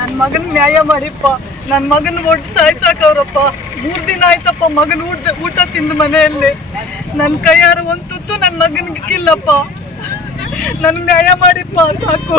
ನನ್ನ ಮಗನ ನ್ಯಾಯ ಮಾಡಿಪ್ಪ. ನನ್ನ ಮಗನ ಒಟ್ಟು ಸಾಯ್ಸಾಕವ್ರಪ್ಪ ಮೂರು ದಿನ ಆಯ್ತಪ್ಪ ಮಗನ ಊಟ ಊಟ ತಿಂದು ಮನೆಯಲ್ಲಿ. ನನ್ನ ಕೈಯಾರು ಒಂದು ತುತ್ತು ನನ್ನ ಮಗನಿಗೆ ಕಿಲ್ಲಪ್ಪ ನನ್ಗೆ ನ್ಯಾಯ ಮಾಡಿಪ್ಪ, ಸಾಕು.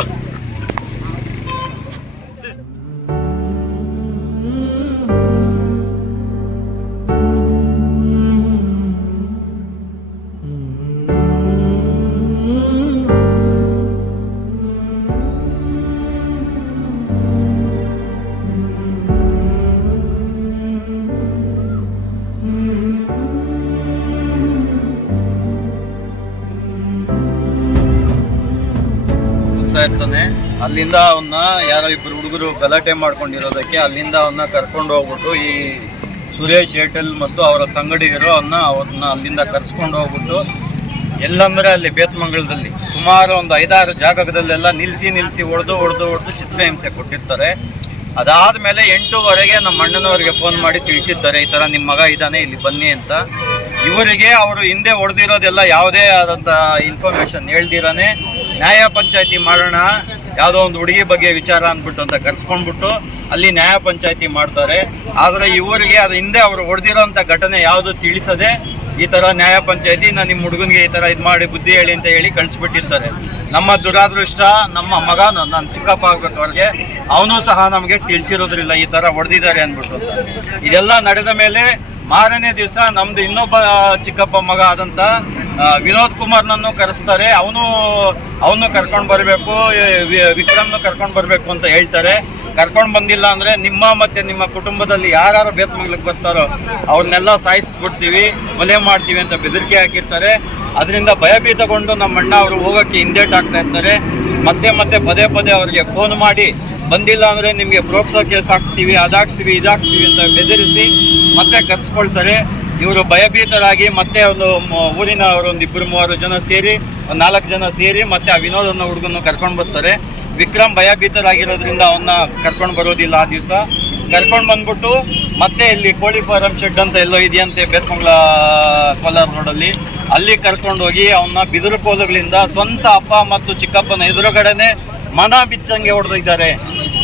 ಹೋಗ್ತಾ ಇರ್ತಾನೆ ಅಲ್ಲಿಂದ ಅವನ್ನ ಯಾರೋ ಇಬ್ಬರು ಹುಡುಗರು ಗಲಾಟೆ ಮಾಡ್ಕೊಂಡಿರೋದಕ್ಕೆ ಅಲ್ಲಿಂದ ಅವನ್ನ ಕರ್ಕೊಂಡು ಹೋಗ್ಬಿಟ್ಟು ಈ ಸುರೇಶ್ ಏರ್ಟೆಲ್ ಮತ್ತು ಅವರ ಸಂಗಡಿಗರು ಅವನ್ನ ಅವ್ರನ್ನ ಅಲ್ಲಿಂದ ಕರ್ಸ್ಕೊಂಡು ಹೋಗ್ಬಿಟ್ಟು ಎಲ್ಲಂದ್ರೆ ಅಲ್ಲಿ ಬೇತ್ಮಂಗಲದಲ್ಲಿ ಸುಮಾರು ಒಂದು ಐದಾರು ಜಾಗದಲ್ಲೆಲ್ಲ ನಿಲ್ಸಿ ನಿಲ್ಸಿ ಹೊಡೆದು ಹೊಡೆದು ಹೊಡೆದು ಚಿತ್ರಹಿಂಸೆ ಕೊಟ್ಟಿರ್ತಾರೆ. ಅದಾದ ಮೇಲೆ ಎಂಟೂವರೆಗೆ ನಮ್ಮ ಅಣ್ಣನವರಿಗೆ ಫೋನ್ ಮಾಡಿ ತಿಳಿಸಿದ್ದಾರೆ ಈ ಥರ ನಿಮ್ಮ ಮಗ ಇದ್ದಾನೆ, ಇಲ್ಲಿ ಬನ್ನಿ ಅಂತ. ಇವರಿಗೆ ಅವರು ಹಿಂದೆ ಹೊಡೆದಿರೋದೆಲ್ಲ ಯಾವುದೇ ಆದಂಥ ಇನ್ಫಾರ್ಮೇಶನ್ ಹೇಳ್ದಿರಾನೆ. ನ್ಯಾಯ ಪಂಚಾಯತಿ ಮಾಡೋಣ. ಯಾವುದೋ ಒಂದು ಹುಡುಗಿ ಬಗ್ಗೆ ವಿಚಾರ ಅಂದ್ಬಿಟ್ಟು ಅಂತ ಕರ್ಸ್ಕೊಂಡ್ಬಿಟ್ಟು ಅಲ್ಲಿ ನ್ಯಾಯ ಪಂಚಾಯತಿ ಮಾಡ್ತಾರೆ. ಆದರೆ ಇವರಿಗೆ ಅದು ಹಿಂದೆ ಅವರು ಹೊಡೆದಿರೋಂಥ ಘಟನೆ ಯಾವುದು ತಿಳಿಸದೆ ಈ ಥರ ನ್ಯಾಯ ಪಂಚಾಯತಿ ನಾನು ನಿಮ್ಮ ಹುಡುಗನಿಗೆ ಈ ಥರ ಇದು ಮಾಡಿ ಬುದ್ಧಿ ಹೇಳಿ ಅಂತ ಹೇಳಿ ಕಳಿಸ್ಬಿಟ್ಟಿರ್ತಾರೆ. ನಮ್ಮ ದುರಾದೃಷ್ಟ ನಮ್ಮ ಮಗ ನನ್ನ ಚಿಕ್ಕಪ್ಪ ಆಗ್ಬೇಕು ಅವ್ರಿಗೆ ಅವನು ಸಹ ನಮಗೆ ತಿಳಿಸಿರೋದ್ರಿಲ್ಲ ಈ ಥರ ಹೊಡೆದಿದ್ದಾರೆ ಅಂದ್ಬಿಟ್ಟು ಅಂತ. ಇದೆಲ್ಲ ನಡೆದ ಮೇಲೆ ಮಾರನೇ ದಿವಸ ನಮ್ಮದು ಇನ್ನೊಬ್ಬ ಚಿಕ್ಕಪ್ಪ ಮಗ ಆದಂತ ಆ, ವಿನೋದ್ ಕುಮಾರ್ನನ್ನು ಕರೆಸ್ತಾರೆ. ಅವನು ಅವನು ಕರ್ಕೊಂಡು ಬರಬೇಕು ವಿಕ್ರಮ್ನು ಕರ್ಕೊಂಡು ಬರಬೇಕು ಅಂತ ಹೇಳ್ತಾರೆ. ಕರ್ಕೊಂಡು ಬಂದಿಲ್ಲ ಅಂದರೆ ನಿಮ್ಮ ಮತ್ತೆ ನಿಮ್ಮ ಕುಟುಂಬದಲ್ಲಿ ಯಾರು ಬೇತ್ಮಂಗ್ಲಕ್ಕೆ ಬರ್ತಾರೋ ಅವ್ರನ್ನೆಲ್ಲ ಸಾಯಿಸ್ಬಿಡ್ತೀವಿ ಕೊಲೆ ಮಾಡ್ತೀವಿ ಅಂತ ಬೆದರಿಕೆ ಹಾಕಿರ್ತಾರೆ. ಅದರಿಂದ ಭಯಭೀತಗೊಂಡು ನಮ್ಮ ಅಣ್ಣ ಅವರು ಹೋಗೋಕ್ಕೆ ಹಾಕ್ತಾ ಇರ್ತಾರೆ. ಮತ್ತೆ ಮತ್ತೆ ಪದೇ ಪದೇ ಅವರಿಗೆ ಫೋನ್ ಮಾಡಿ, ಬಂದಿಲ್ಲ ಅಂದರೆ ನಿಮಗೆ ಪ್ರೋಕ್ಸೋ ಕೇಸ್ ಹಾಕ್ಸ್ತೀವಿ, ಅದಾಕ್ಸ್ತೀವಿ, ಇದಾಕ್ಸ್ತೀವಿ ಅಂತ ಬೆದರಿಸಿ ಮತ್ತೆ ಕರ್ಸ್ಕೊಳ್ತಾರೆ. ಇವರು ಭಯಭೀತರಾಗಿ ಮತ್ತೆ ಒಂದು ಊರಿನ ಅವರು ಒಂದು ಇಬ್ಬರು ಮೂವರು ಜನ ಸೇರಿ ನಾಲ್ಕು ಜನ ಸೇರಿ ಮತ್ತೆ ಆ ವಿನೋದ್ ಅನ್ನೋ ಹುಡುಗನ ಕರ್ಕೊಂಡು ಬರ್ತಾರೆ. ವಿಕ್ರಮ್ ಭಯಭೀತರಾಗಿರೋದ್ರಿಂದ ಅವನ್ನ ಕರ್ಕೊಂಡು ಬರೋದಿಲ್ಲ ಆ ದಿವಸ. ಕರ್ಕೊಂಡು ಬಂದ್ಬಿಟ್ಟು ಮತ್ತೆ ಇಲ್ಲಿ ಕೋಳಿ ಫಾರಂ ಶೆಡ್ ಅಂತ ಎಲ್ಲೋ ಇದೆಯಂತೆ ಬೇತ್ಮಂಗ್ಲ ಕೋಲಾರ ರೋಡಲ್ಲಿ. ಅಲ್ಲಿ ಕರ್ಕೊಂಡು ಹೋಗಿ ಅವನ್ನ ಬಿದಿರು ಕೋಲುಗಳಿಂದ ಸ್ವಂತ ಅಪ್ಪ ಮತ್ತು ಚಿಕ್ಕಪ್ಪನ ಎದುರುಗಡೆನೆ ಮನ ಬಿಚ್ಚಂಗೆ ಹೊಡೆದಿದ್ದಾರೆ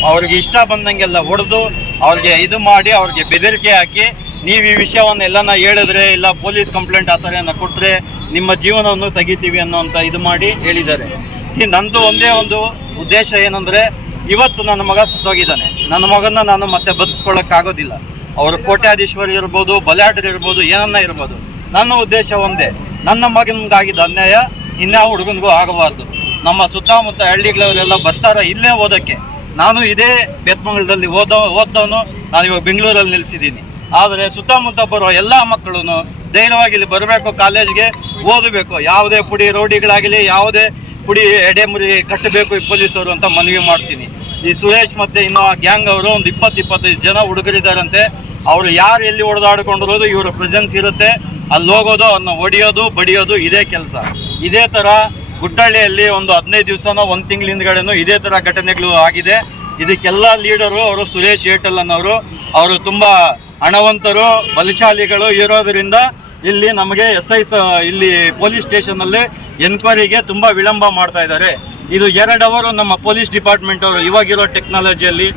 ಅವ್ರಿಗೆ ಇಷ್ಟ ಬಂದಂಗೆಲ್ಲ ಹೊಡೆದು ಅವ್ರಿಗೆ ಇದು ಮಾಡಿ ಅವ್ರಿಗೆ ಬೆದರಿಕೆ ಹಾಕಿ ನೀವು ಈ ವಿಷಯವನ್ನು ಎಲ್ಲನ ಹೇಳಿದ್ರೆ ಇಲ್ಲ, ಪೊಲೀಸ್ ಕಂಪ್ಲೇಂಟ್ ಆ ಥರ ಕೊಟ್ಟರೆ ನಿಮ್ಮ ಜೀವನವನ್ನು ತೆಗಿತೀವಿ ಅನ್ನೋಂಥ ಇದು ಮಾಡಿ ಹೇಳಿದ್ದಾರೆ. ಸಿ, ನಂದು ಒಂದೇ ಒಂದು ಉದ್ದೇಶ ಏನಂದರೆ, ಇವತ್ತು ನನ್ನ ಮಗ ಸತ್ತೋಗಿದ್ದಾನೆ. ನನ್ನ ಮಗನ ನಾನು ಮತ್ತೆ ಬದುಸ್ಕೊಳ್ಳೋಕ್ಕಾಗೋದಿಲ್ಲ. ಅವರು ಕೋಟ್ಯಾಧೀಶ್ವರಿ ಇರ್ಬೋದು, ಬಲಾಢ್ಯರು ಇರ್ಬೋದು, ಏನನ್ನ ಇರ್ಬೋದು. ನನ್ನ ಉದ್ದೇಶ ಒಂದೇ. ನನ್ನ ಮಗನಿಗಾಗಿದ್ದ ಅನ್ಯಾಯ ಇನ್ಯಾವ ಹುಡುಗನಿಗೂ ಆಗಬಾರ್ದು. ನಮ್ಮ ಸುತ್ತಮುತ್ತ ಹಳ್ಳಿಗಳಲ್ಲೆಲ್ಲ ಬರ್ತಾರೆ ಇಲ್ಲೇ ಓದೋಕ್ಕೆ. ನಾನು ಇದೇ ಬೆತ್ಮಂಗಲದಲ್ಲಿ ಓದೋ, ಓದ್ದವನು. ನಾನು ಇವಾಗ ಬೆಂಗಳೂರಲ್ಲಿ ನಿಲ್ಸಿದ್ದೀನಿ. ಆದರೆ ಸುತ್ತಮುತ್ತ ಬರುವ ಎಲ್ಲ ಮಕ್ಕಳು ಧೈರ್ಯವಾಗಿ ಇಲ್ಲಿ ಬರಬೇಕು, ಕಾಲೇಜ್ಗೆ ಓದಬೇಕು. ಯಾವುದೇ ಪುಡಿ ರೋಡಿಗಳಾಗಲಿ, ಯಾವುದೇ ಪುಡಿ ಎಡೆಮುರಿ ಕಟ್ಟಬೇಕು ಈ ಪೊಲೀಸರು ಅಂತ ಮನವಿ ಮಾಡ್ತೀನಿ. ಈ ಸುರೇಶ್ ಮತ್ತೆ ಇನ್ನು ಆ ಗ್ಯಾಂಗ್ ಅವರು ಒಂದು ಇಪ್ಪತ್ತು, ಇಪ್ಪತ್ತೈದು ಜನ ಹುಡುಗರಿದ್ದಾರಂತೆ. ಅವರು ಯಾರು ಎಲ್ಲಿ ಹೊಡೆದಾಡ್ಕೊಂಡಿರೋದು, ಇವರ ಪ್ರೆಸೆನ್ಸ್ ಇರುತ್ತೆ. ಅಲ್ಲಿ ಹೋಗೋದು, ಅವ್ರನ್ನ ಹೊಡಿಯೋದು, ಬಡಿಯೋದು ಇದೇ ಕೆಲಸ. ಇದೇ ಥರ ಗುಡ್ಡಹಳ್ಳಿಯಲ್ಲಿ ಒಂದು ಹದಿನೈದು ದಿವಸನೋ ಒಂದು ತಿಂಗಳ ಹಿಂದ್ಗಡೆನೂ ಇದೇ ಥರ ಘಟನೆಗಳು ಆಗಿದೆ. ಇದಕ್ಕೆಲ್ಲ ಲೀಡರು ಅವರು ಸುರೇಶ್ ಏಟಲ್ ಅನ್ನೋರು. ಅವರು ತುಂಬ ಹಣವಂತರು, ಬಲಶಾಲಿಗಳು ಇರೋದರಿಂದ ಇಲ್ಲಿ ನಮಗೆ ಎಸ್ ಐ ಇಲ್ಲಿ ಪೊಲೀಸ್ ಸ್ಟೇಷನಲ್ಲಿ ಎನ್ಕ್ವೈರಿಗೆ ತುಂಬ ವಿಳಂಬ ಮಾಡ್ತಾ ಇದ್ದಾರೆ. ಇದು ಎರಡು ಅವರು ನಮ್ಮ ಪೊಲೀಸ್ ಡಿಪಾರ್ಟ್ಮೆಂಟ್ ಅವರು ಇವಾಗಿರೋ ಟೆಕ್ನಾಲಜಿಯಲ್ಲಿ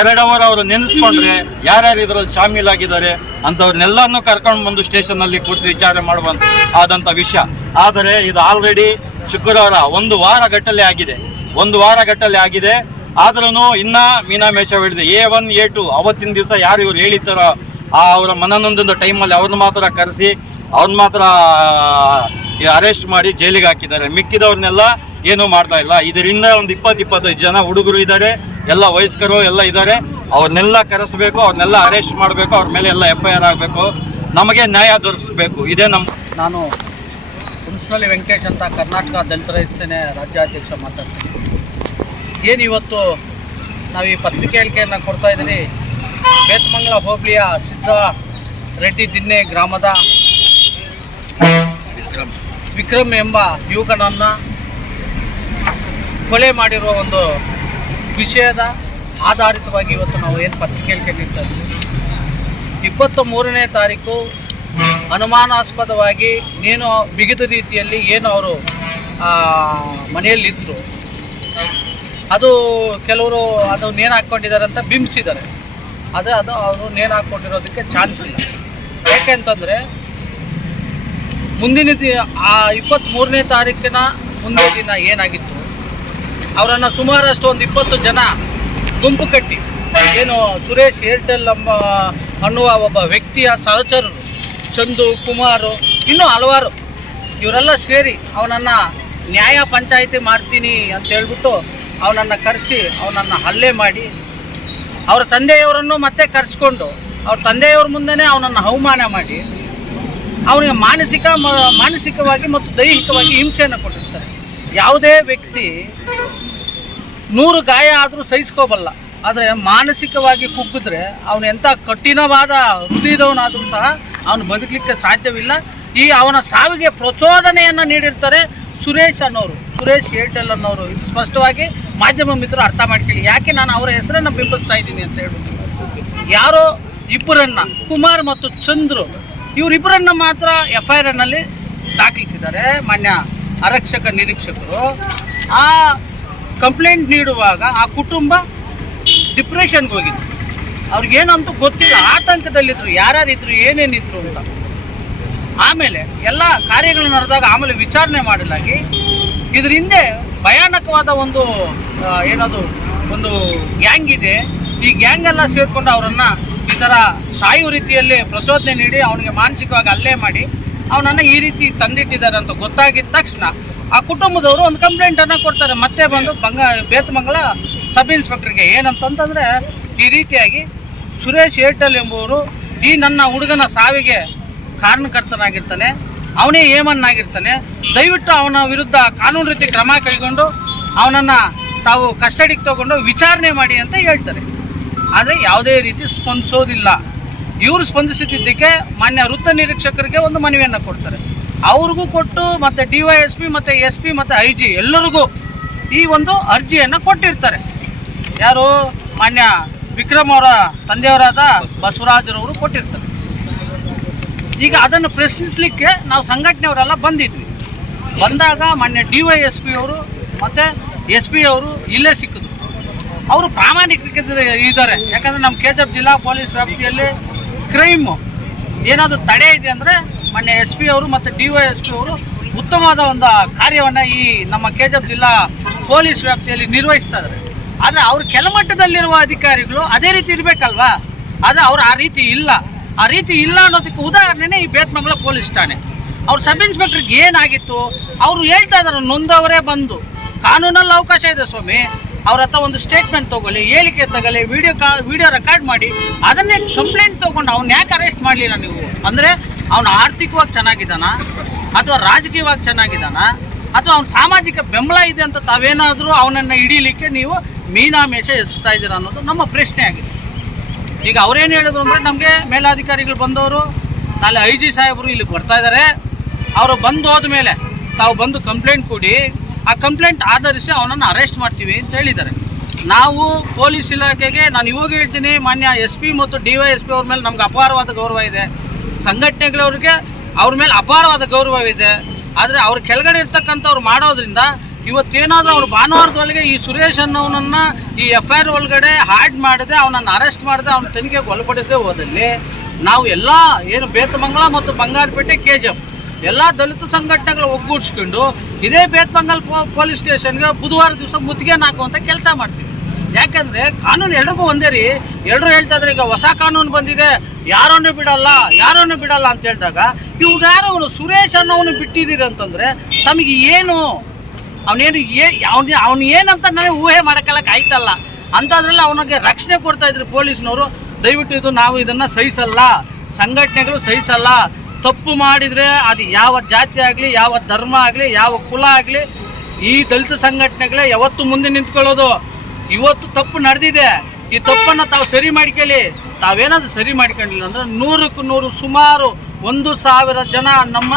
ಎರಡು ಅವರ್ ಅವರು ನೆನೆಸ್ಕೊಂಡ್ರೆ ಯಾರ್ಯಾರು ಇದರಲ್ಲಿ ಶಾಮೀಲಾಗಿದ್ದಾರೆ ಅಂಥವ್ರನ್ನೆಲ್ಲನೂ ಕರ್ಕೊಂಡು ಬಂದು ಸ್ಟೇಷನ್ನಲ್ಲಿ ಕೂರಿಸಿ ವಿಚಾರ ಮಾಡುವಂತ ಆದಂಥ ವಿಷಯ. ಆದರೆ ಇದು ಆಲ್ರೆಡಿ ಶುಕ್ರವಾರ ಒಂದು ವಾರ ಗಟ್ಟಲೆ ಆಗಿದೆ. ಒಂದು ವಾರ ಗಟ್ಟಲೆ ಆಗಿದೆ. ಆದ್ರೂ ಇನ್ನ ಮೀನಾಮೇಷ ಹಿಡಿದು ಎ ಒನ್ ಎ ಟು ಅವತ್ತಿನ ದಿವಸ ಯಾರು ಇವ್ರು ಹೇಳಿರ್ತಾರೋ ಆ ಅವರ ಮನನೊಂದೊಂದು ಟೈಮಲ್ಲಿ ಅವ್ರನ್ನ ಮಾತ್ರ ಕರೆಸಿ ಅವ್ರನ್ನ ಮಾತ್ರ ಅರೆಸ್ಟ್ ಮಾಡಿ ಜೈಲಿಗೆ ಹಾಕಿದ್ದಾರೆ. ಮಿಕ್ಕಿದವ್ರನ್ನೆಲ್ಲ ಏನೂ ಮಾಡ್ತಾ ಇಲ್ಲ. ಇದರಿಂದ ಒಂದು ಇಪ್ಪತ್ತು, ಇಪ್ಪತ್ತೈದು ಜನ ಹುಡುಗರು ಇದ್ದಾರೆ. ಎಲ್ಲ ವಯಸ್ಕರು ಎಲ್ಲ ಇದ್ದಾರೆ. ಅವ್ರನ್ನೆಲ್ಲ ಕರೆಸಬೇಕು, ಅವ್ರನ್ನೆಲ್ಲ ಅರೆಸ್ಟ್ ಮಾಡಬೇಕು, ಅವ್ರ ಮೇಲೆ ಎಲ್ಲ ಎಫ್ ಐ ಆಗಬೇಕು. ನಮಗೆ ನ್ಯಾಯ ದೊರಕಿಸ್ಬೇಕು. ಇದೇ ನಮ್ಮ ನಾನು ಹುಣಸನಳ್ಳಿ ವೆಂಕಟೇಶ್ ಅಂತ ಕರ್ನಾಟಕ ದಲಿತ ರೈತ ಸೇನೆ ರಾಜ್ಯಾಧ್ಯಕ್ಷ ಮಾತಾಡ್ತೀನಿ. ಏನು ಇವತ್ತು ನಾವು ಈ ಪತ್ರಿಕೆ ಹೇಳಿಕೆಯನ್ನು ಕೊಡ್ತಾ ಇದ್ದೀನಿ ಬೇತಮಂಗಲ ಹೋಬಳಿಯ ಸಿದ್ಧ ರೆಡ್ಡಿ ದಿನ್ನೆ ಗ್ರಾಮದ ವಿಕ್ರಮ್. ಎಂಬ ಯುವಕನನ್ನು ಕೊಲೆ ಮಾಡಿರುವ ಒಂದು ವಿಷಯದ ಆಧಾರಿತವಾಗಿ ಇವತ್ತು ನಾವು ಏನು ಪತ್ರಿಕೆ ಹೇಳಿಕೆ ನೀಡ್ತಾ ಇದ್ದೀವಿ? ಇಪ್ಪತ್ತ ಮೂರನೇ ತಾರೀಕು ಅನುಮಾನಾಸ್ಪದವಾಗಿ ಏನು ಬಿಗಿದ ರೀತಿಯಲ್ಲಿ ಏನು ಅವರು ಮನೆಯಲ್ಲಿದ್ದರು ಅದು ಕೆಲವರು ಅದು ನೇಣು ಹಾಕ್ಕೊಂಡಿದ್ದಾರೆ ಅಂತ ಬಿಂಬಿಸಿದ್ದಾರೆ. ಆದರೆ ಅದು ಅವರು ನೇಣು ಹಾಕ್ಕೊಂಡಿರೋದಕ್ಕೆ ಚಾನ್ಸ್ ಇಲ್ಲ. ಯಾಕೆಂತಂದರೆ ಮುಂದಿನ ದಿ ಆ ಇಪ್ಪತ್ತ್ಮೂರನೇ ತಾರೀಕಿನ ಮುಂದಿನ ದಿನ ಏನಾಗಿತ್ತು? ಅವರನ್ನು ಸುಮಾರಷ್ಟು ಒಂದು ಇಪ್ಪತ್ತು ಜನ ಗುಂಪು ಕಟ್ಟಿ, ಏನು ಸುರೇಶ್ ಏರ್ಟೆಲ್ ಎಂಬ ಅನ್ನುವ ಒಬ್ಬ ವ್ಯಕ್ತಿಯ ಸಹಚರರು, ಚಂದು, ಕುಮಾರು, ಇನ್ನೂ ಹಲವಾರು ಇವರೆಲ್ಲ ಸೇರಿ ಅವನನ್ನು ನ್ಯಾಯ ಪಂಚಾಯಿತಿ ಮಾಡ್ತೀನಿ ಅಂತ ಹೇಳ್ಬಿಟ್ಟು ಅವನನ್ನು ಕರೆಸಿ, ಅವನನ್ನು ಹಲ್ಲೆ ಮಾಡಿ, ಅವರ ತಂದೆಯವರನ್ನು ಮತ್ತೆ ಕರೆಸ್ಕೊಂಡು, ಅವ್ರ ತಂದೆಯವ್ರ ಮುಂದೆನೇ ಅವನನ್ನು ಅವಮಾನ ಮಾಡಿ, ಅವನಿಗೆ ಮಾನಸಿಕ ಮಾನಸಿಕವಾಗಿ ಮತ್ತು ದೈಹಿಕವಾಗಿ ಹಿಂಸೆಯನ್ನು ಕೊಟ್ಟಿರ್ತಾರೆ. ಯಾವುದೇ ವ್ಯಕ್ತಿ ನೂರು ಗಾಯ ಆದರೂ ಸಹಿಸ್ಕೋಬಲ್ಲ, ಆದರೆ ಮಾನಸಿಕವಾಗಿ ಕುಗ್ಗಿದ್ರೆ ಅವನು ಎಂಥ ಕಠಿಣವಾದ ಹೃದಯದವನಾದರೂ ಸಹ ಅವನು ಬದುಕಲಿಕ್ಕೆ ಸಾಧ್ಯವಿಲ್ಲ. ಈ ಅವನ ಸಾವಿಗೆ ಪ್ರಚೋದನೆಯನ್ನು ನೀಡಿರ್ತಾರೆ ಸುರೇಶ್ ಅನ್ನೋರು, ಸುರೇಶ್ ಏರ್ಟೆಲ್ ಅನ್ನೋರು. ಸ್ಪಷ್ಟವಾಗಿ ಮಾಧ್ಯಮ ಮಿತ್ರರು ಅರ್ಥ ಮಾಡ್ಕೊಳ್ಳಿ. ಯಾಕೆ ನಾನು ಅವರ ಹೆಸರನ್ನು ಬಿಂಬಿಸ್ತಾ ಇದ್ದೀನಿ ಅಂತ ಹೇಳ್ಬಿಟ್ಟು ಯಾರೋ ಇಬ್ಬರನ್ನ, ಕುಮಾರ್ ಮತ್ತು ಚಂದ್ರು, ಇವರಿಬ್ಬರನ್ನ ಮಾತ್ರ ಎಫ್ ಐ ಆರ್ನಲ್ಲಿ ದಾಖಲಿಸಿದ್ದಾರೆ ಮಾನ್ಯ ಆರಕ್ಷಕ ನಿರೀಕ್ಷಕರು. ಆ ಕಂಪ್ಲೇಂಟ್ ನೀಡುವಾಗ ಆ ಕುಟುಂಬ ಡಿಪ್ರೆಷನ್ಗೆ ಹೋಗಿದ್ರು ಅವ್ರಿಗೇನಂತೂ ಗೊತ್ತಿಲ್ಲ ಆತಂಕದಲ್ಲಿದ್ದರು ಯಾರ್ಯಾರಿದ್ರು, ಏನೇನಿದ್ರು ಅಂತ. ಆಮೇಲೆ ಎಲ್ಲ ಕಾರ್ಯಗಳು ನಡೆದಾಗ ಆಮೇಲೆ ವಿಚಾರಣೆ ಮಾಡಲಾಗಿ, ಇದ್ರ ಹಿಂದೆ ಭಯಾನಕವಾದ ಒಂದು ಏನದು ಒಂದು ಗ್ಯಾಂಗ್ ಇದೆ. ಈ ಗ್ಯಾಂಗ್ ಎಲ್ಲ ಸೇರ್ಕೊಂಡು ಅವರನ್ನ ಈ ಥರ ಸಾಯುವ ರೀತಿಯಲ್ಲಿ ಪ್ರಚೋದನೆ ನೀಡಿ, ಅವನಿಗೆ ಮಾನಸಿಕವಾಗಿ ಅಲ್ಲೇ ಮಾಡಿ, ಅವನನ್ನು ಈ ರೀತಿ ತಂದಿಟ್ಟಿದ್ದಾರೆ ಅಂತ ಗೊತ್ತಾಗಿದ್ದ ತಕ್ಷಣ ಆ ಕುಟುಂಬದವರು ಒಂದು ಕಂಪ್ಲೇಂಟನ್ನು ಕೊಡ್ತಾರೆ. ಮತ್ತೆ ಬಂದು ಬಂಗ ಬೇತಮಂಗಲ ಸಬ್ ಇನ್ಸ್ಪೆಕ್ಟರ್ಗೆ ಏನಂತಂತಂದರೆ, ಈ ರೀತಿಯಾಗಿ ಸುರೇಶ್ ಏರ್ಟೆಲ್ ಎಂಬುವರು ಈ ನನ್ನ ಹುಡುಗನ ಸಾವಿಗೆ ಕಾರಣಕರ್ತನಾಗಿರ್ತಾನೆ. ಅವನೇ ಏಮನ್ನಾಗಿರ್ತಾನೆ. ದಯವಿಟ್ಟು ಅವನ ವಿರುದ್ಧ ಕಾನೂನು ರೀತಿ ಕ್ರಮ ಕೈಗೊಂಡು ಅವನನ್ನು ತಾವು ಕಸ್ಟಡಿಗೆ ತಗೊಂಡು ವಿಚಾರಣೆ ಮಾಡಿ ಅಂತ ಹೇಳ್ತಾರೆ. ಆದರೆ ಯಾವುದೇ ರೀತಿ ಸ್ಪಂದಿಸೋದಿಲ್ಲ. ಇವರು ಸ್ಪಂದಿಸುತ್ತಿದ್ದಕ್ಕೆ ಮಾನ್ಯ ವೃತ್ತ ನಿರೀಕ್ಷಕರಿಗೆ ಒಂದು ಮನವಿಯನ್ನು ಕೊಡ್ತಾರೆ. ಅವ್ರಿಗೂ ಕೊಟ್ಟು ಮತ್ತು ಡಿ ವೈ ಎಸ್ ಪಿ ಮತ್ತು ಎಸ್ ಪಿ ಮತ್ತು ಐ ಜಿ ಎಲ್ಲರಿಗೂ ಈ ಒಂದು ಅರ್ಜಿಯನ್ನು ಕೊಟ್ಟಿರ್ತಾರೆ. ಯಾರು ಮಾನ್ಯ ವಿಕ್ರಮ್ ಅವರ ತಂದೆಯವರಾದ ಬಸವರಾಜರವರು ಕೊಟ್ಟಿರ್ತಾರೆ. ಈಗ ಅದನ್ನು ಪ್ರಶ್ನಿಸಲಿಕ್ಕೆ ನಾವು ಸಂಘಟನೆಯವರೆಲ್ಲ ಬಂದಿದ್ವಿ. ಬಂದಾಗ ಮೊನ್ನೆ ಡಿ ವೈ ಎಸ್ ಪಿ ಅವರು ಮತ್ತು ಎಸ್ ಪಿ ಅವರು ಇಲ್ಲೇ ಸಿಕ್ಕಿದ್ರು. ಅವರು ಪ್ರಾಮಾಣಿಕ ಇದ್ದಾರೆ. ಯಾಕಂದರೆ ನಮ್ಮ ಕೆ ಜಿಲ್ಲಾ ಪೊಲೀಸ್ ವ್ಯಾಪ್ತಿಯಲ್ಲಿ ಕ್ರೈಮು ಏನಾದರೂ ತಡೆ ಇದೆ ಅಂದರೆ ಮೊನ್ನೆ ಎಸ್ ಪಿ ಅವರು ಮತ್ತು ಡಿ ವೈ ಎಸ್ ಪಿ ಅವರು ಉತ್ತಮವಾದ ಒಂದು ಕಾರ್ಯವನ್ನು ಈ ನಮ್ಮ ಕೆ ಜಿಲ್ಲಾ ಪೊಲೀಸ್ ವ್ಯಾಪ್ತಿಯಲ್ಲಿ ನಿರ್ವಹಿಸ್ತಾ ಇದ್ದಾರೆ. ಆದರೆ ಅವರು ಕೆಳಮಟ್ಟದಲ್ಲಿರುವ ಅಧಿಕಾರಿಗಳು ಅದೇ ರೀತಿ ಇರಬೇಕಲ್ವಾ? ಆದರೆ ಅವ್ರು ಆ ರೀತಿ ಇಲ್ಲ. ಆ ರೀತಿ ಇಲ್ಲ ಅನ್ನೋದಕ್ಕೆ ಉದಾಹರಣೆನೇ ಈ ಬೇತ್ಮಂಗಲ ಪೊಲೀಸ್ ಠಾಣೆ. ಅವ್ರ ಸಬ್ ಇನ್ಸ್ಪೆಕ್ಟರ್ಗೆ ಏನಾಗಿತ್ತು? ಅವರು ಹೇಳ್ತಾ ಇದ್ದಾರೆ ನೊಂದವರೇ ಬಂದು. ಕಾನೂನಲ್ಲಿ ಅವಕಾಶ ಇದೆ ಸ್ವಾಮಿ. ಅವ್ರ ಹತ್ರ ಒಂದು ಸ್ಟೇಟ್ಮೆಂಟ್ ತಗೊಳ್ಳಿ, ಹೇಳಿಕೆ ತಗೊಳ್ಳಿ ವಿಡಿಯೋ ಕಾ ವಿಡಿಯೋ ರೆಕಾರ್ಡ್ ಮಾಡಿ. ಅದನ್ನೇ ಕಂಪ್ಲೇಂಟ್ ತೊಗೊಂಡು ಅವ್ನು ಯಾಕೆ ಅರೆಸ್ಟ್ ಮಾಡಲಿಲ್ಲ ನೀವು? ಅಂದರೆ ಅವನು ಆರ್ಥಿಕವಾಗಿ ಚೆನ್ನಾಗಿದ್ದಾನ? ಅಥವಾ ರಾಜಕೀಯವಾಗಿ ಚೆನ್ನಾಗಿದ್ದಾನ? ಅಥವಾ ಅವ್ನ ಸಾಮಾಜಿಕ ಬೆಂಬಲ ಇದೆ ಅಂತ ತಾವೇನಾದರೂ ಅವನನ್ನು ಹಿಡೀಲಿಕ್ಕೆ ನೀವು ಮೀನಾಮೇಷ ಎಸಗ್ತಾ ಇದ್ದೀರಾ ಅನ್ನೋದು ನಮ್ಮ ಪ್ರಶ್ನೆ ಆಗಿದೆ. ಈಗ ಅವ್ರೇನು ಹೇಳಿದ್ರು ಅಂದರೆ ನಮಗೆ ಮೇಲಾಧಿಕಾರಿಗಳು ಬಂದವರು, ನಾಳೆ ಐ ಜಿ ಸಾಹೇಬರು ಇಲ್ಲಿಗೆ ಬರ್ತಾ ಇದ್ದಾರೆ ಅವರು ಬಂದು ಹೋದ ಮೇಲೆ ತಾವು ಬಂದು ಕಂಪ್ಲೇಂಟ್ ಕೊಡಿ, ಆ ಕಂಪ್ಲೇಂಟ್ ಆಧರಿಸಿ ಅವನನ್ನು ಅರೆಸ್ಟ್ ಮಾಡ್ತೀವಿ ಅಂತ ಹೇಳಿದ್ದಾರೆ. ನಾವು ಪೊಲೀಸ್ ಇಲಾಖೆಗೆ, ನಾನು ಇವಾಗ ಹೇಳ್ತೀನಿ, ಮಾನ್ಯ ಎಸ್ ಪಿ ಮತ್ತು ಡಿ ವೈ ಎಸ್ ಪಿ ಅವ್ರ ಮೇಲೆ ನಮ್ಗೆ ಅಪಾರವಾದ ಗೌರವ ಇದೆ. ಸಂಘಟನೆಗಳವ್ರಿಗೆ ಅವ್ರ ಮೇಲೆ ಅಪಾರವಾದ ಗೌರವ ಇದೆ. ಆದರೆ ಅವ್ರ ಕೆಳಗಡೆ ಇರ್ತಕ್ಕಂಥವ್ರು ಮಾಡೋದ್ರಿಂದ ಇವತ್ತೇನಾದರೂ ಅವ್ರು ಭಾನುವಾರದೊಳಗೆ ಈ ಸುರೇಶ್ ಅನ್ನೋನನ್ನ ಈ ಎಫ್ ಐ ಆರ್ ಒಳಗಡೆ ಹಾಡ್ ಮಾಡದೆ ಅವನನ್ನು ಅರೆಸ್ಟ್ ಮಾಡದೆ ಅವನ ತನಿಖೆಗೆ ಒಳಪಡಿಸದೆ ಹೋದಲ್ಲಿ ನಾವು ಎಲ್ಲ ಏನು ಬೇತಮಂಗಲ ಮತ್ತು ಬಂಗಾರಪೇಟೆ ಕೆ ಜಿ ಎಫ್ ಎಲ್ಲ ದಲಿತ ಸಂಘಟನೆಗಳು ಒಗ್ಗೂಡಿಸ್ಕೊಂಡು ಇದೇ ಬೇತಮಂಗಲ್ ಪೊಲೀಸ್ ಸ್ಟೇಷನ್ಗೆ ಬುಧವಾರ ದಿವಸ ಮುತ್ತಿಗೆ ಹಾಕುವಂಥ ಕೆಲಸ ಮಾಡ್ತೀವಿ. ಯಾಕಂದ್ರೆ ಕಾನೂನು ಎಲ್ರಿಗೂ ಒಂದೇ ರೀ ಎಲ್ಲರೂ ಹೇಳ್ತಾ ಇದ್ರೆ, ಈಗ ಹೊಸ ಕಾನೂನು ಬಂದಿದೆ, ಯಾರನ್ನು ಬಿಡಲ್ಲ ಯಾರನ್ನು ಬಿಡಲ್ಲ ಅಂತ ಹೇಳಿದಾಗ ಇವ್ರು ಯಾರು ಸುರೇಶ್ ಅನ್ನೋನು ಬಿಟ್ಟಿದ್ದೀರಿ ಅಂತಂದ್ರೆ ತಮಗೆ ಏನು? ಅವನೇನು ಏ ಅವನ ಅವ್ನು ಏನಂತ ನನಗೆ ಊಹೆ ಮಾಡೋಕ್ಕೆಲ್ಲ ಆಯ್ತಲ್ಲ. ಅಂಥದ್ರಲ್ಲಿ ಅವನಿಗೆ ರಕ್ಷಣೆ ಕೊಡ್ತಾ ಇದ್ರು ಪೊಲೀಸ್ನವರು. ದಯವಿಟ್ಟು ಇದು ನಾವು ಇದನ್ನು ಸಹಿಸಲ್ಲ. ಸಂಘಟನೆಗಳು ಸಹಿಸಲ್ಲ. ತಪ್ಪು ಮಾಡಿದರೆ ಅದು ಯಾವ ಜಾತಿ ಆಗಲಿ, ಯಾವ ಧರ್ಮ ಆಗಲಿ, ಯಾವ ಕುಲ ಆಗಲಿ, ಈ ದಲಿತ ಸಂಘಟನೆಗಳೇ ಯಾವತ್ತು ಮುಂದೆ ನಿಂತ್ಕೊಳ್ಳೋದು. ಇವತ್ತು ತಪ್ಪು ನಡೆದಿದೆ. ಈ ತಪ್ಪನ್ನು ತಾವು ಸರಿ ಮಾಡ್ಕೊಳ್ಳಿ ತಾವೇನಾದರೂ ಸರಿ ಮಾಡ್ಕೊಂಡಿಲ್ಲ ಅಂದ್ರೆ ನೂರಕ್ಕೂ ನೂರು ಸುಮಾರು ಒಂದು ಸಾವಿರ ಜನ ನಮ್ಮ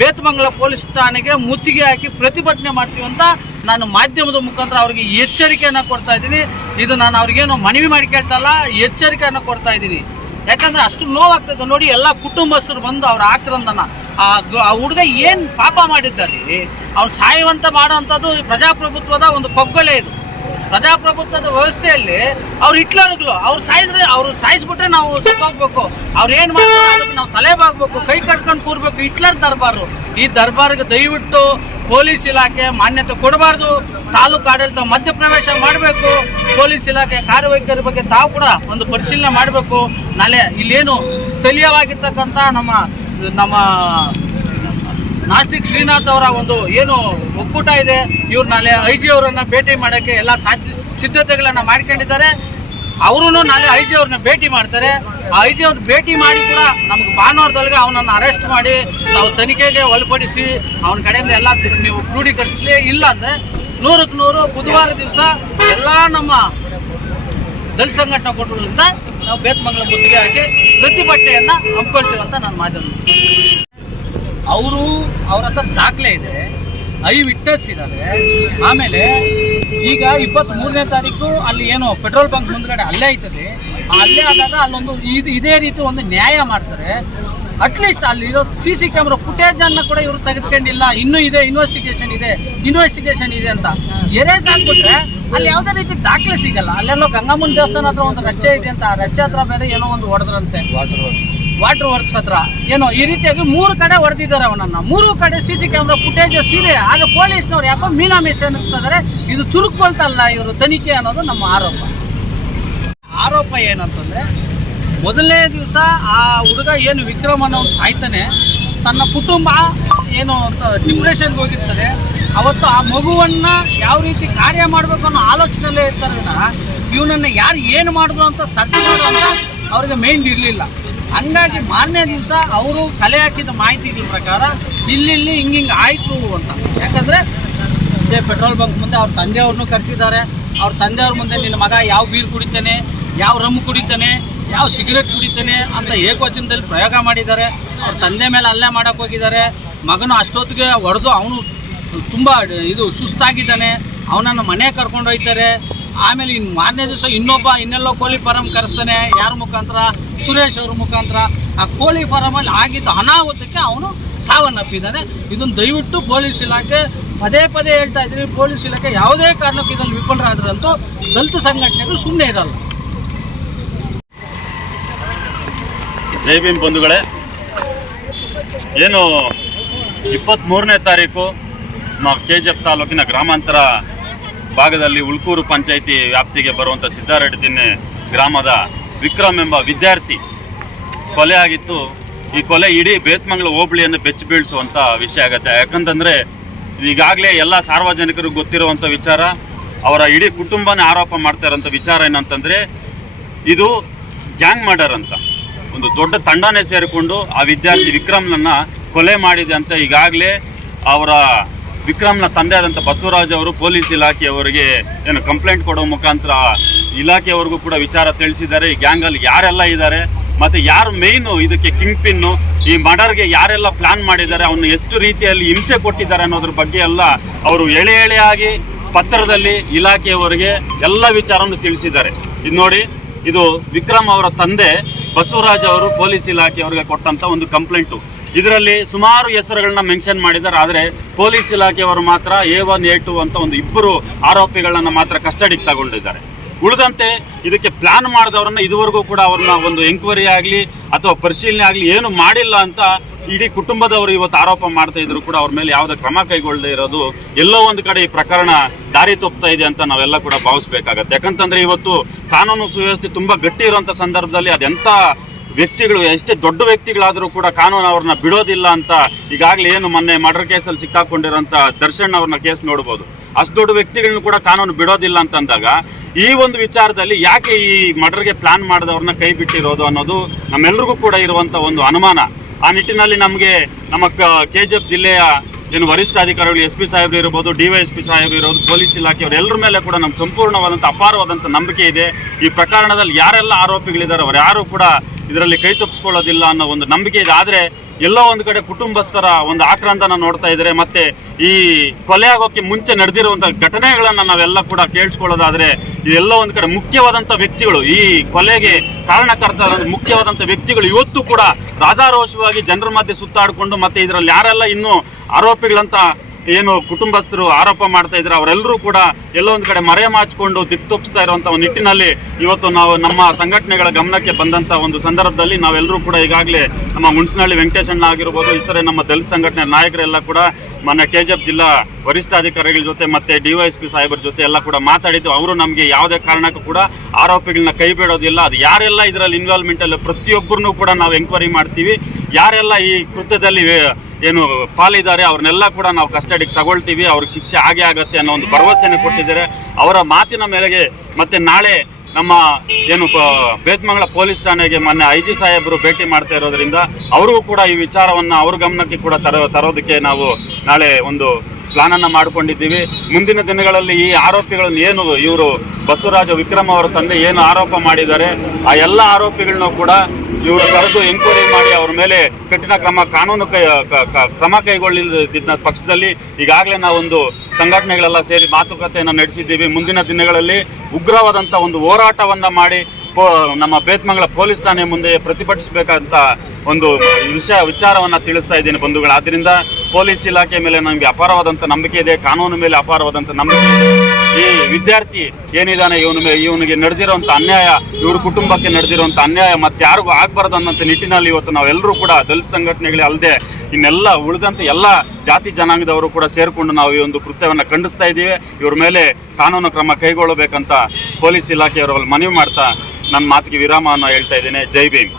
ಬೇತಮಂಗಲ ಪೊಲೀಸ್ ಠಾಣೆಗೆ ಮುತ್ತಿಗೆ ಹಾಕಿ ಪ್ರತಿಭಟನೆ ಮಾಡ್ತೀವಿ ಅಂತ ನಾನು ಮಾಧ್ಯಮದ ಮುಖಾಂತರ ಅವರಿಗೆ ಎಚ್ಚರಿಕೆಯನ್ನು ಕೊಡ್ತಾ ಇದ್ದೀನಿ. ಇದು ನಾನು ಅವ್ರಿಗೇನು ಮನವಿ ಮಾಡಿ ಕೇಳ್ತಲ್ಲ ಎಚ್ಚರಿಕೆಯನ್ನು ಕೊಡ್ತಾ ಇದ್ದೀನಿ. ಯಾಕಂದ್ರೆ ಅಷ್ಟು ನೋವಾಗ್ತದೆ ನೋಡಿ, ಎಲ್ಲ ಕುಟುಂಬಸ್ಥರು ಬಂದು ಅವ್ರ ಆಕ್ರಂದನ. ಆ ಹುಡುಗ ಏನು ಪಾಪ ಮಾಡಿದ್ದಾರೆ ಅವ್ನು ಸಾಯುವಂತ ಮಾಡುವಂಥದ್ದು ಪ್ರಜಾಪ್ರಭುತ್ವದ ಒಂದು ಕೊಗ್ಗೊಲೆ ಇದು. ಪ್ರಜಾಪ್ರಭುತ್ವದ ವ್ಯವಸ್ಥೆಯಲ್ಲಿ ಅವ್ರು ಹಿಟ್ಲರ್ಗಳು ಅವ್ರು ಸಾಯಿದ್ರೆ ಅವ್ರು ಸಾಯಿಸ್ಬಿಟ್ರೆ ನಾವು ಸುಖಾಗ್ಬೇಕು ಅವ್ರು ಏನು ಮಾಡ್ತಾರೆ ನಾವು ತಲೆ ಬಾಗ್ಬೇಕು, ಕೈ ಕಟ್ಕೊಂಡು ಕೂರ್ಬೇಕು. ಹಿಟ್ಲರ್ ದರ್ಬಾರು. ಈ ದರ್ಬಾರ್ಗೆ ದಯವಿಟ್ಟು ಪೊಲೀಸ್ ಇಲಾಖೆ ಮಾನ್ಯತೆ ಕೊಡಬಾರ್ದು. ತಾಲೂಕು ಆಡಳಿತ ಮಧ್ಯಪ್ರವೇಶ ಮಾಡಬೇಕು. ಪೊಲೀಸ್ ಇಲಾಖೆ ಕಾರ್ಯವೈಖರಿ ಬಗ್ಗೆ ತಾವು ಕೂಡ ಒಂದು ಪರಿಶೀಲನೆ ಮಾಡಬೇಕು. ನಾಳೆ ಇಲ್ಲೇನು ಸ್ಥಳೀಯವಾಗಿರ್ತಕ್ಕಂಥ ನಮ್ಮ ನಮ್ಮ ನಾಸ್ತಿಕ್ ಶ್ರೀನಾಥ್ ಅವರ ಒಂದು ಏನು ಒಕ್ಕೂಟ ಇದೆ ಇವ್ರು ನಾಳೆ ಐ ಜಿ ಅವರನ್ನು ಭೇಟಿ ಮಾಡೋಕ್ಕೆ ಎಲ್ಲ ಸಾಧ್ಯ ಸಿದ್ಧತೆಗಳನ್ನ ಮಾಡ್ಕೊಂಡಿದ್ದಾರೆ. ಅವರು ನಾಳೆ ಐ ಜಿ ಅವ್ರನ್ನ ಭೇಟಿ ಮಾಡ್ತಾರೆ. ಆ ಐ ಜಿ ಅವ್ರನ್ನ ಭೇಟಿ ಮಾಡಿ ಕೂಡ ನಮ್ಗೆ ಭಾನುವಾರದೊಳಗೆ ಅವನನ್ನು ಅರೆಸ್ಟ್ ಮಾಡಿ ನಾವು ತನಿಖೆಗೆ ಒಳಪಡಿಸಿ ಅವನ ಕಡೆಯಿಂದ ಎಲ್ಲ ನೀವು ಕ್ರೋಢೀಕರಿಸಲಿ. ಇಲ್ಲ ಅಂದರೆ ನೂರಕ್ಕೆ ನೂರು ಬುಧವಾರ ದಿವಸ ಎಲ್ಲ ನಮ್ಮ ದಲಿತ ಸಂಘಟನಾ ಕೊಟ್ಟಿರೋದ್ರಿಂದ ನಾವು ಬೇತ್ಮಂಗಲ ಮುತ್ತಿಗೆ ಹಾಕಿ ಪ್ರತಿಭಟನೆಯನ್ನು ಹಮ್ಮಿಕೊಳ್ತೀವಿ ಅಂತ ನಾನು ಮಾಧ್ಯಮ ಅವರು ಅವ್ರ ಹತ್ರ ದಾಖಲೆ ಇದೆ. ಐ ವಿಟ್ನೆಸ್ ಇದ್ದಾರೆ ಆಮೇಲೆ ಈಗ ಇಪ್ಪತ್ತ್ ಮೂರನೇ ತಾರೀಕು ಅಲ್ಲಿ ಏನು ಪೆಟ್ರೋಲ್ ಬಂಕ್ ಮುಂದ್ಗಡೆ ಅಲ್ಲೇ ಆ ಅಲ್ಲೇ ಆದಾಗ ಅಲ್ಲೊಂದು ಇದು ಇದೇ ರೀತಿ ಒಂದು ನ್ಯಾಯ ಮಾಡ್ತಾರೆ. ಅಟ್ಲೀಸ್ಟ್ ಅಲ್ಲಿ ಇರೋ ಸಿ ಸಿ ಕ್ಯಾಮ್ರಾ ಫುಟೇಜನ್ನು ಕೂಡ ಇವರು ತೆಗೆದುಕೊಂಡಿಲ್ಲ. ಇನ್ನೂ ಇದೆ ಇನ್ವೆಸ್ಟಿಗೇಷನ್ ಇದೆ ಇನ್ವೆಸ್ಟಿಗೇಷನ್ ಇದೆ ಅಂತ. ಎರೇಸ್ ಆಗ್ಬಿಟ್ರೆ ಅಲ್ಲಿ ಯಾವುದೇ ರೀತಿ ದಾಖಲೆ ಸಿಗಲ್ಲ. ಅಲ್ಲೆಲ್ಲೋ ಗಂಗಮ್ಮನ ದೇವಸ್ಥಾನ ಹತ್ರ ಒಂದು ರಚ್ಚೆ ಇದೆ ಅಂತ. ಆ ರಚ್ಚೆ ಹತ್ರ ಬೇರೆ ಏನೋ ಒಂದು ಹೊಡೆದ್ರಂತೆ. ವಾಟರ್ ವರ್ಕ್ಸ್ ಹತ್ರ. ಏನೋ, ಈ ರೀತಿಯಾಗಿ ಮೂರು ಕಡೆ ಹೊಡೆದಿದ್ದಾರೆ ಅವನನ್ನ. ಮೂರು ಕಡೆ ಸಿ ಸಿ ಕ್ಯಾಮ್ರಾ ಫುಟೇಜಸ್ ಇದೆ ಆಗ ಪೊಲೀಸ್ನವ್ರು ಯಾಕೋ ಮೀನಾಮೇಷ ಅನ್ನಿಸ್ತಿದ್ದಾರೆ ಇದು ಚುರುಕೊಳ್ತಲ್ಲ ಇವರು ತನಿಖೆ ಅನ್ನೋದು ನಮ್ಮ ಆರೋಪ. ಆರೋಪ ಏನಂತಂದ್ರೆ, ಮೊದಲನೇ ದಿವಸ ಆ ಹುಡುಗ ಏನು ವಿಕ್ರಮ್ ಅನ್ನೋ ಸಾಯ್ತಾನೆ, ತನ್ನ ಕುಟುಂಬ ಏನು ಅಂತ ಡಿಪ್ರೆಷನ್ಗೆ ಹೋಗಿರ್ತದೆ. ಅವತ್ತು ಆ ಮಗುವನ್ನ ಯಾವ ರೀತಿ ಕಾರ್ಯ ಮಾಡಬೇಕು ಅನ್ನೋ ಆಲೋಚನೆಯಲ್ಲೇ ಇರ್ತಾರೆ ವಿನಃ, ಇವನನ್ನ ಯಾರು ಏನು ಮಾಡಿದ್ರು ಅಂತ ಮಾಡುವಂತ ಅವ್ರಿಗೆ ಮೈಂಡ್ ಇರಲಿಲ್ಲ. ಹಂಗಾಗಿ ಮಾರನೇ ದಿವಸ ಅವರು ಕಲೆ ಹಾಕಿದ ಮಾಹಿತಿಗಳ ಪ್ರಕಾರ ಇಲ್ಲಿ ಹಿಂಗೆ ಆಯಿತು ಅಂತ. ಯಾಕಂದರೆ ಇದೇ ಪೆಟ್ರೋಲ್ ಬಂಕ್ ಮುಂದೆ ಅವ್ರ ತಂದೆಯವ್ರನ್ನೂ ಕರೆಸಿದ್ದಾರೆ. ಅವ್ರ ತಂದೆಯವ್ರ ಮುಂದೆ ನಿನ್ನ ಮಗ ಯಾವ ಬೀರ್ ಕುಡಿತಾನೆ, ಯಾವ ರಮ್ ಕುಡಿತಾನೆ, ಯಾವ ಸಿಗರೇಟ್ ಕುಡಿತಾನೆ ಅಂತ ಏಕವಚನದಲ್ಲಿ ಪ್ರಯೋಗ ಮಾಡಿದ್ದಾರೆ. ಅವ್ರ ತಂದೆ ಮೇಲೆ ಅಲ್ಲೇ ಮಾಡಕ್ಕೆ ಹೋಗಿದ್ದಾರೆ. ಮಗನು ಅಷ್ಟೊತ್ತಿಗೆ ಹೊಡೆದು ಅವನು ತುಂಬ ಇದು ಸುಸ್ತಾಗಿದ್ದಾನೆ. ಅವನನ್ನು ಮನೆ ಕರ್ಕೊಂಡು ಹೋಗ್ತಾರೆ. ಆಮೇಲೆ ಇನ್ನು ಮಾರನೇ ದಿವಸ ಇನ್ನೊಬ್ಬ, ಇನ್ನೆಲ್ಲೋ ಕೋಳಿ ಫಾರಂ ಕರೆಸ್ತಾನೆ, ಯಾರ ಮುಖಾಂತರ? ಸುರೇಶ್ ಅವ್ರ ಮುಖಾಂತರ. ಆ ಕೋಳಿ ಫಾರಮಲ್ಲಿ ಆಗಿದ್ದ ಅನಾಹುತಕ್ಕೆ ಅವನು ಸಾವನ್ನಪ್ಪಿದ್ದಾನೆ ಇದನ್ನು ದಯವಿಟ್ಟು ಪೊಲೀಸ್ ಇಲಾಖೆ ಪದೇ ಪದೇ ಹೇಳ್ತಾ ಇದ್ದೀನಿ, ಪೊಲೀಸ್ ಇಲಾಖೆ ಯಾವುದೇ ಕಾರಣಕ್ಕೂ ಇದನ್ನು ವಿಫಲರಾದ್ರಂತೂ ದಲಿತ ಸಂಘಟನೆಗಳು ಸುಮ್ಮನೆ ಇರಲ್ಲ. ಜೈ ಭೀಮ್ ಬಂಧುಗಳೇ, ಏನು ಇಪ್ಪತ್ತ್ಮೂರನೇ ತಾರೀಕು ನಾವು ಕೆ ಜಿ ಎಫ್ ತಾಲೂಕಿನ ಗ್ರಾಮಾಂತರ ಭಾಗದಲ್ಲಿ ಉಳ್ಕೂರು ಪಂಚಾಯಿತಿ ವ್ಯಾಪ್ತಿಗೆ ಬರುವಂಥ ಸಿದ್ದಾರೆಡ್ಡಿದಿನ್ನೆ ಗ್ರಾಮದ ವಿಕ್ರಮ್ ಎಂಬ ವಿದ್ಯಾರ್ಥಿ ಕೊಲೆ ಆಗಿತ್ತು. ಈ ಕೊಲೆ ಇಡೀ ಬೇತ್ಮಂಗ್ಳ ಹೋಬಳಿಯನ್ನು ಬೆಚ್ಚಿ ಬೀಳಿಸುವಂಥ ವಿಷಯ ಆಗುತ್ತೆ. ಯಾಕಂತಂದರೆ ಈಗಾಗಲೇ ಎಲ್ಲ ಸಾರ್ವಜನಿಕರಿಗೆ ಗೊತ್ತಿರುವಂಥ ವಿಚಾರ, ಅವರ ಇಡೀ ಕುಟುಂಬನೇ ಆರೋಪ ಮಾಡ್ತಾ ಇರೋಂಥ ವಿಚಾರ ಏನಂತಂದರೆ ಇದು ಗ್ಯಾಂಗ್ ಮರ್ಡರ್ ಅಂತ. ಒಂದು ದೊಡ್ಡ ತಂಡನೇ ಸೇರಿಕೊಂಡು ಆ ವಿದ್ಯಾರ್ಥಿ ವಿಕ್ರಮ್ನನ್ನು ಕೊಲೆ ಮಾಡಿದೆ ಅಂತ ಈಗಾಗಲೇ ಅವರ ವಿಕ್ರಮ್ನ ತಂದೆ ಆದಂಥ ಬಸವರಾಜ್ ಅವರು ಪೊಲೀಸ್ ಇಲಾಖೆಯವರಿಗೆ ಏನು ಕಂಪ್ಲೇಂಟ್ ಕೊಡೋ ಮುಖಾಂತರ ಇಲಾಖೆಯವರೆಗೂ ಕೂಡ ವಿಚಾರ ತಿಳಿಸಿದ್ದಾರೆ. ಈ ಗ್ಯಾಂಗಲ್ಲಿ ಯಾರೆಲ್ಲ ಇದ್ದಾರೆ, ಮತ್ತೆ ಯಾರು ಮೇಯ್ನು ಇದಕ್ಕೆ ಕಿಂಗ್ ಪಿನ್ನು ಈ ಮರ್ಡರ್ಗೆ ಯಾರೆಲ್ಲ ಪ್ಲಾನ್ ಮಾಡಿದ್ದಾರೆ, ಅವನು ಎಷ್ಟು ರೀತಿಯಲ್ಲಿ ಹಿಂಸೆ ಕೊಟ್ಟಿದ್ದಾರೆ ಅನ್ನೋದ್ರ ಬಗ್ಗೆ ಎಲ್ಲ ಅವರು ಎಳೆ ಎಳೆಯಾಗಿ ಪತ್ರದಲ್ಲಿ ಇಲಾಖೆಯವರಿಗೆ ಎಲ್ಲ ವಿಚಾರವನ್ನು ತಿಳಿಸಿದ್ದಾರೆ. ಇದು ನೋಡಿ, ಇದು ವಿಕ್ರಮ್ ಅವರ ತಂದೆ ಬಸವರಾಜ್ ಅವರು ಪೊಲೀಸ್ ಇಲಾಖೆಯವರಿಗೆ ಕೊಟ್ಟಂತ ಒಂದು ಕಂಪ್ಲೇಂಟು ಇದರಲ್ಲಿ ಸುಮಾರು ಹೆಸರುಗಳನ್ನ ಮೆನ್ಷನ್ ಮಾಡಿದ್ದಾರೆ. ಆದರೆ ಪೊಲೀಸ್ ಇಲಾಖೆಯವರು ಮಾತ್ರ ಎ ಒನ್ ಎ ಟು ಅಂತ ಒಂದು ಇಬ್ಬರು ಆರೋಪಿಗಳನ್ನ ಮಾತ್ರ ಕಸ್ಟಡಿಗೆ ತಗೊಂಡಿದ್ದಾರೆ. ಉಳಿದಂತೆ ಇದಕ್ಕೆ ಪ್ಲಾನ್ ಮಾಡಿದವ್ರನ್ನ ಇದುವರೆಗೂ ಕೂಡ ಅವ್ರನ್ನ ಒಂದು ಎಂಕ್ವೈರಿ ಆಗಲಿ ಅಥವಾ ಪರಿಶೀಲನೆ ಆಗಲಿ ಏನು ಮಾಡಿಲ್ಲ ಅಂತ ಇಡೀ ಕುಟುಂಬದವರು ಇವತ್ತು ಆರೋಪ ಮಾಡ್ತಾ ಇದ್ರು ಕೂಡ ಅವ್ರ ಮೇಲೆ ಯಾವುದೇ ಕ್ರಮ ಕೈಗೊಳ್ಳದೆ ಇರೋದು ಎಲ್ಲೋ ಒಂದು ಕಡೆ ಈ ಪ್ರಕರಣ ದಾರಿ ತೊಪ್ತಾ ಇದೆ ಅಂತ ನಾವೆಲ್ಲ ಕೂಡ ಭಾವಿಸ್ಬೇಕಾಗತ್ತೆ. ಯಾಕಂತಂದ್ರೆ ಇವತ್ತು ಕಾನೂನು ಸುವ್ಯವಸ್ಥೆ ತುಂಬಾ ಗಟ್ಟಿ ಇರುವಂತ ಸಂದರ್ಭದಲ್ಲಿ ಅದೆಂತ ವ್ಯಕ್ತಿಗಳು, ಎಷ್ಟೇ ದೊಡ್ಡ ವ್ಯಕ್ತಿಗಳಾದರೂ ಕೂಡ ಕಾನೂನು ಅವ್ರನ್ನ ಬಿಡೋದಿಲ್ಲ ಅಂತ ಈಗಾಗಲೇ ಏನು ಮೊನ್ನೆ ಮರ್ಡರ್ ಕೇಸಲ್ಲಿ ಸಿಕ್ಕಾಕೊಂಡಿರೋಂಥ ದರ್ಶನ್ ಅವ್ರನ್ನ ಕೇಸ್ ನೋಡ್ಬೋದು. ಅಷ್ಟು ದೊಡ್ಡ ವ್ಯಕ್ತಿಗಳನ್ನ ಕೂಡ ಕಾನೂನು ಬಿಡೋದಿಲ್ಲ ಅಂತ ಅಂದಾಗ ಈ ಒಂದು ವಿಚಾರದಲ್ಲಿ ಯಾಕೆ ಈ ಮರ್ಡರ್ಗೆ ಪ್ಲಾನ್ ಮಾಡಿದವ್ರನ್ನ ಕೈ ಬಿಟ್ಟಿರೋದು ಅನ್ನೋದು ನಮ್ಮೆಲ್ರಿಗೂ ಕೂಡ ಇರುವಂಥ ಒಂದು ಅನುಮಾನ. ಆ ನಿಟ್ಟಿನಲ್ಲಿ ನಮಗೆ ನಮ್ಮ ಕೆ ಜಿ ಎಫ್ ಜಿಲ್ಲೆಯ ಏನು ವರಿಷ್ಠಾಧಿಕಾರಿಗಳು ಎಸ್ ಪಿ ಸಾಹೇಬ್ರು ಇರ್ಬೋದು, ಡಿ ವೈ ಎಸ್ ಪಿ ಸಾಹೇಬ್ರು ಇರೋದು ಪೊಲೀಸ್ ಇಲಾಖೆಯವರು ಎಲ್ಲರ ಮೇಲೆ ಕೂಡ ನಮ್ಗೆ ಸಂಪೂರ್ಣವಾದಂಥ ಅಪಾರವಾದಂಥ ನಂಬಿಕೆ ಇದೆ. ಈ ಪ್ರಕರಣದಲ್ಲಿ ಯಾರೆಲ್ಲ ಆರೋಪಿಗಳಿದ್ದಾರೆ, ಅವರು ಯಾರು ಕೂಡ ಇದರಲ್ಲಿ ಕೈ ತಪ್ಪಿಸ್ಕೊಳ್ಳೋದಿಲ್ಲ ಅನ್ನೋ ಒಂದು ನಂಬಿಕೆ ಇದೆ. ಆದರೆ ಎಲ್ಲೋ ಒಂದು ಕಡೆ ಕುಟುಂಬಸ್ಥರ ಒಂದು ಆಕ್ರಾಂತನ ನೋಡ್ತಾ ಇದ್ದಾರೆ ಮತ್ತೆ ಈ ಕೊಲೆ ಆಗೋಕ್ಕೆ ಮುಂಚೆ ನಡೆದಿರುವಂಥ ಘಟನೆಗಳನ್ನು ನಾವೆಲ್ಲ ಕೂಡ ಕೇಳಿಸ್ಕೊಳ್ಳೋದಾದ್ರೆ ಇದೆಲ್ಲ ಒಂದು ಕಡೆ ಮುಖ್ಯವಾದಂಥ ವ್ಯಕ್ತಿಗಳು, ಈ ಕೊಲೆಗೆ ಕಾರಣಕರ್ತ ಮುಖ್ಯವಾದಂಥ ವ್ಯಕ್ತಿಗಳು ಇವತ್ತು ಕೂಡ ರಾಜಾರೋಷವಾಗಿ ಜನರ ಮಧ್ಯೆ ಸುತ್ತಾಡಿಕೊಂಡು ಮತ್ತೆ ಇದರಲ್ಲಿ ಯಾರೆಲ್ಲ ಇನ್ನೂ ಆರೋಪಿಗಳಂತ ಏನು ಕುಟುಂಬಸ್ಥರು ಆರೋಪ ಮಾಡ್ತಾ ಇದ್ರೆ ಅವರೆಲ್ಲರೂ ಕೂಡ ಎಲ್ಲೋ ಒಂದು ಕಡೆ ಮರೆ ಮಾಚಿಕೊಂಡು ದಿಕ್ಕು ತಪ್ಪಿಸ್ತಾ ಇರುವಂತ ಒಂದು ನಿಟ್ಟಿನಲ್ಲಿ ಇವತ್ತು ನಾವು ನಮ್ಮ ಸಂಘಟನೆಗಳ ಗಮನಕ್ಕೆ ಬಂದಂತ ಒಂದು ಸಂದರ್ಭದಲ್ಲಿ ನಾವೆಲ್ಲರೂ ಕೂಡ ಈಗಾಗಲೇ ನಮ್ಮ ಮುನ್ಸಿನಹಳ್ಳಿ ವೆಂಕಟೇಶಣ್ಣ ಆಗಿರ್ಬೋದು, ಇತರೆ ನಮ್ಮ ದಲಿತ ಸಂಘಟನೆ ನಾಯಕರೆಲ್ಲ ಕೂಡ ಮೊನ್ನೆ ಕೆ ಎಫ್ ಜಿಲ್ಲಾ ವರಿಷ್ಠಾಧಿಕಾರಿಗಳ ಜೊತೆ ಮತ್ತೆ ಡಿವೈಎಸ್ಪಿ ಸಾಹೇಬರ ಜೊತೆ ಎಲ್ಲ ಕೂಡ ಮಾತಾಡಿದ್ದು ಅವರು ನಮಗೆ ಯಾವುದೇ ಕಾರಣಕ್ಕೂ ಕೂಡ ಆರೋಪಿಗಳನ್ನ ಕೈ ಬಿಡೋದಿಲ್ಲ. ಅದು ಯಾರೆಲ್ಲ ಇದರಲ್ಲಿ ಇನ್ವಾಲ್ವ್ಮೆಂಟ್ ಪ್ರತಿಯೊಬ್ಬರನ್ನೂ ಕೂಡ ನಾವು ಎಂಕ್ವೈರಿ ಮಾಡ್ತೀವಿ. ಯಾರೆಲ್ಲ ಈ ಕೃತ್ಯದಲ್ಲಿ ಏನು ಪಾಲಿದ್ದಾರೆ, ಅವ್ರನ್ನೆಲ್ಲ ಕೂಡ ನಾವು ಕಸ್ಟಡಿಗೆ ತಗೊಳ್ತೀವಿ, ಅವ್ರಿಗೆ ಶಿಕ್ಷೆ ಆಗೇ ಆಗತ್ತೆ ಅನ್ನೋ ಒಂದು ಭರವಸೆಯನ್ನು ಕೊಟ್ಟಿದ್ದಾರೆ. ಅವರ ಮಾತಿನ ಮೇರೆಗೆ ಮತ್ತೆ ನಾಳೆ ನಮ್ಮ ಏನು ಬೇದ್ಮಂಗಳ ಪೊಲೀಸ್ ಠಾಣೆಗೆ ಮೊನ್ನೆ ಐ ಜಿ ಸಾಹೇಬರು ಭೇಟಿ ಮಾಡ್ತಾ ಇರೋದ್ರಿಂದ, ಅವರಿಗೂ ಕೂಡ ಈ ವಿಚಾರವನ್ನು ಅವ್ರ ಗಮನಕ್ಕೆ ಕೂಡ ತರೋ, ತರೋದಕ್ಕೆ ನಾವು ನಾಳೆ ಒಂದು ಪ್ಲಾನ್ ಅನ್ನ ಮಾಡ್ಕೊಂಡಿದ್ದೀವಿ. ಮುಂದಿನ ದಿನಗಳಲ್ಲಿ ಈ ಆರೋಪಿಗಳನ್ನು ಏನು ಇವರು ಬಸವರಾಜ ವಿಕ್ರಮ್ ಅವರ ತಂದೆ ಏನು ಆರೋಪ ಮಾಡಿದ್ದಾರೆ, ಆ ಎಲ್ಲ ಆರೋಪಿಗಳನ್ನ ಕೂಡ ಇವರು ಕರೆದು ಎಂಕ್ವೈರಿ ಮಾಡಿ ಅವ್ರ ಮೇಲೆ ಕಠಿಣ ಕ್ರಮ, ಕಾನೂನು ಕ್ರಮ ಕೈಗೊಳ್ಳಿದ ಪಕ್ಷದಲ್ಲಿ ಈಗಾಗಲೇ ನಾವೊಂದು ಸಂಘಟನೆಗಳೆಲ್ಲ ಸೇರಿ ಮಾತುಕತೆಯನ್ನು ನಡೆಸಿದ್ದೀವಿ. ಮುಂದಿನ ದಿನಗಳಲ್ಲಿ ಉಗ್ರವಾದಂಥ ಒಂದು ಹೋರಾಟವನ್ನು ಮಾಡಿ ನಮ್ಮ ಬೇತ್ಮಂಗಲ ಪೊಲೀಸ್ ಠಾಣೆ ಮುಂದೆ ಪ್ರತಿಭಟಿಸಬೇಕಂತ ಒಂದು ವಿಷಯ ವಿಚಾರವನ್ನ ತಿಳಿಸ್ತಾ ಇದ್ದೀನಿ ಬಂಧುಗಳು. ಆದ್ದರಿಂದ ಪೊಲೀಸ್ ಇಲಾಖೆ ಮೇಲೆ ನಮಗೆ ಅಪಾರವಾದಂಥ ನಂಬಿಕೆ ಇದೆ, ಕಾನೂನು ಮೇಲೆ ಅಪಾರವಾದಂಥ ನಂಬಿಕೆ ಇದೆ. ಈ ವಿದ್ಯಾರ್ಥಿ ಏನಿದ್ದಾನೆ ಇವನ ಮೇಲೆ ಇವನಿಗೆ ನಡೆದಿರುವಂಥ ಅನ್ಯಾಯ, ಇವ್ರ ಕುಟುಂಬಕ್ಕೆ ನಡೆದಿರುವಂಥ ಅನ್ಯಾಯ ಮತ್ತೆ ಯಾರಿಗೂ ಆಗಬಾರ್ದು ಅನ್ನೋಂಥ ನಿಟ್ಟಿನಲ್ಲಿ ಇವತ್ತು ನಾವೆಲ್ಲರೂ ಕೂಡ ದಲಿತ ಸಂಘಟನೆಗಳೇ ಅಲ್ಲದೆ ಇನ್ನೆಲ್ಲ ಉಳಿದಂಥ ಎಲ್ಲ ಜಾತಿ ಜನಾಂಗದವರು ಕೂಡ ಸೇರಿಕೊಂಡು ನಾವು ಈ ಒಂದು ಕೃತ್ಯವನ್ನು ಖಂಡಿಸ್ತಾ ಇದ್ದೀವಿ. ಇವ್ರ ಮೇಲೆ ಕಾನೂನು ಕ್ರಮ ಕೈಗೊಳ್ಳಬೇಕಂತ ಪೊಲೀಸ್ ಇಲಾಖೆಯವರಲ್ಲಿ ಮನವಿ ಮಾಡ್ತಾ ನನ್ನ ಮಾತಿಗೆ ವಿರಾಮವನ್ನು ಹೇಳ್ತಾ ಇದ್ದೇನೆ. ಜೈ ಭೀಮ್.